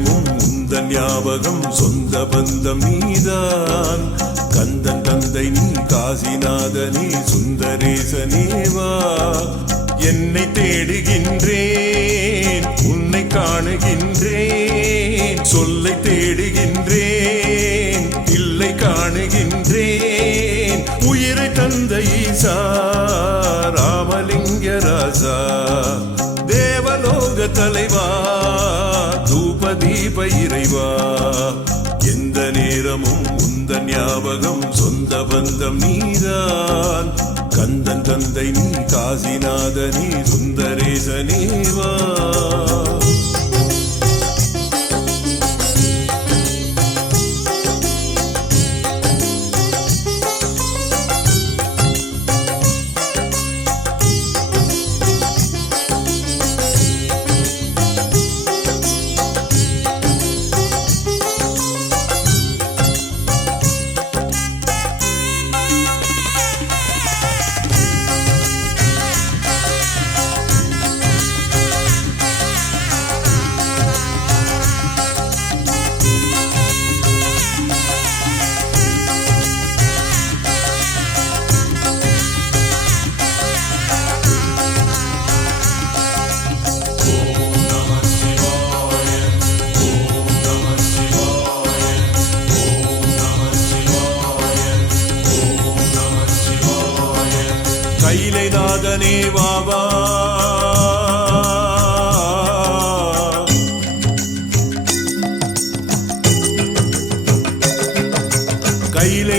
நேரமும் உந்தன் ஞாபகம் சொந்த பந்தம் நீதான் கந்தன் தந்தை நீ காசிநாதனே சுந்தரேசனேவா என்னை தேடுகின்றேன் உன்னை காணுகின்றேன் சொல்லை தேடுகின்றேன் இல்லை காணுகின்றேன் உயிரை தந்த ஈசா ராமலிங்க ராசா தேவலோக தலைவா தூப தீப இறைவா எந்த நேரமும் உந்தன் ஞாபகம் சொந்த பந்தம் நீதான் கந்தன் தந்தை நீ காசிநாதனே சுந்தரேசனேவா கைலைநாதனே வாவா